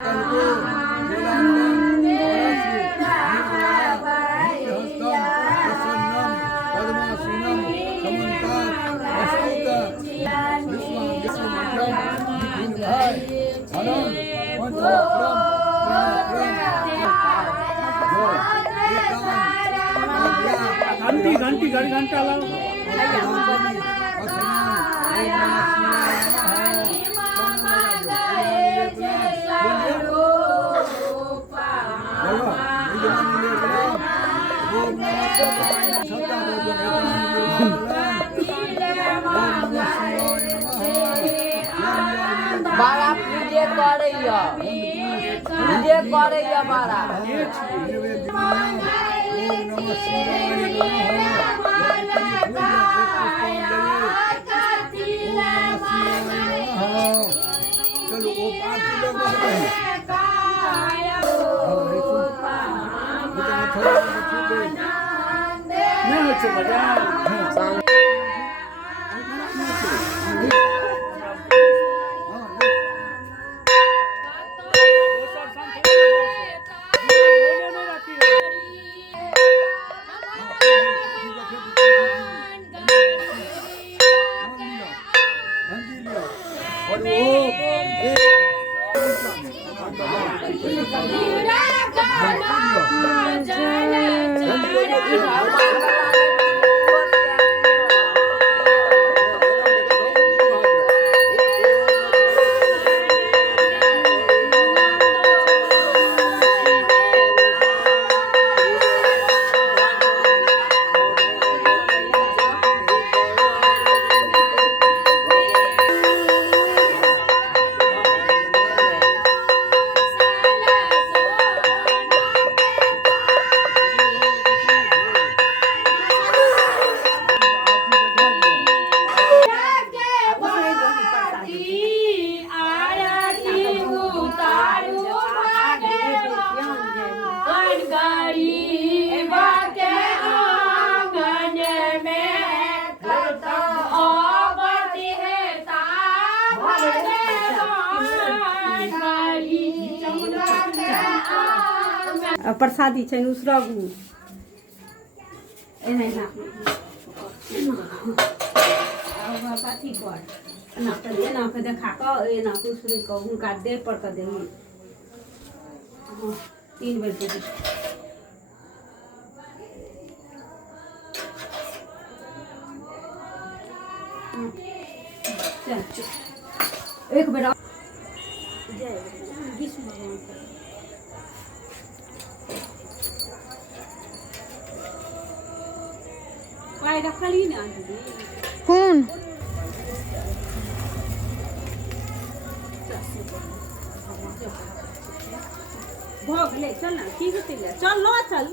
घंटी घंटी घड़ी घंटा लाओ बारा पूजे करैया बारा चलो वो पार्टी लोग नहीं हो चुका प्रसादी छै उसरगू एना अथी कर एना के देखा कऽ एना उसरे कऽ हुनका देह पर कऽ देही 3 बेर के चल एक बेर जय विष्णु भगवान पाई रखली ने कौन भऽ गेलै चल ना की हेतै चल लो चल।